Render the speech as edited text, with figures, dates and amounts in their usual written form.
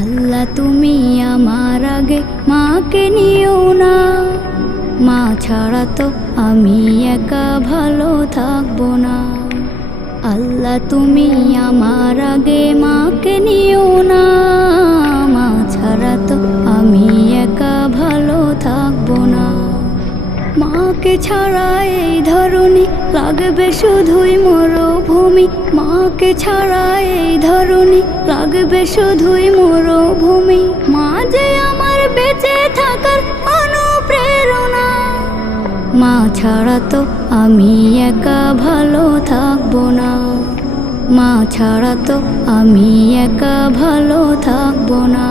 আল্লাহ তুমি আমার আগে মাকে নিও না, মা ছাড়া তো আমি একা ভালো থাকবো না। আল্লাহ তুমি আমার আগে মাকে নিও না, মা ছাড়া তো আমি একা ভালো থাকবো না। মাকে ছাড়া এই ধরনী লাগবে শুধুই মরুভূমি, মাকে ছাড়া এই ধরনী লাগবে শুধুই মরুভূমি। মা যে আমার বেঁচে থাকার অনুপ্রেরণা, মা ছাড়া তো আমি একা ভালো থাকবো না, মা ছাড়া তো আমি একা ভালো থাকবো না।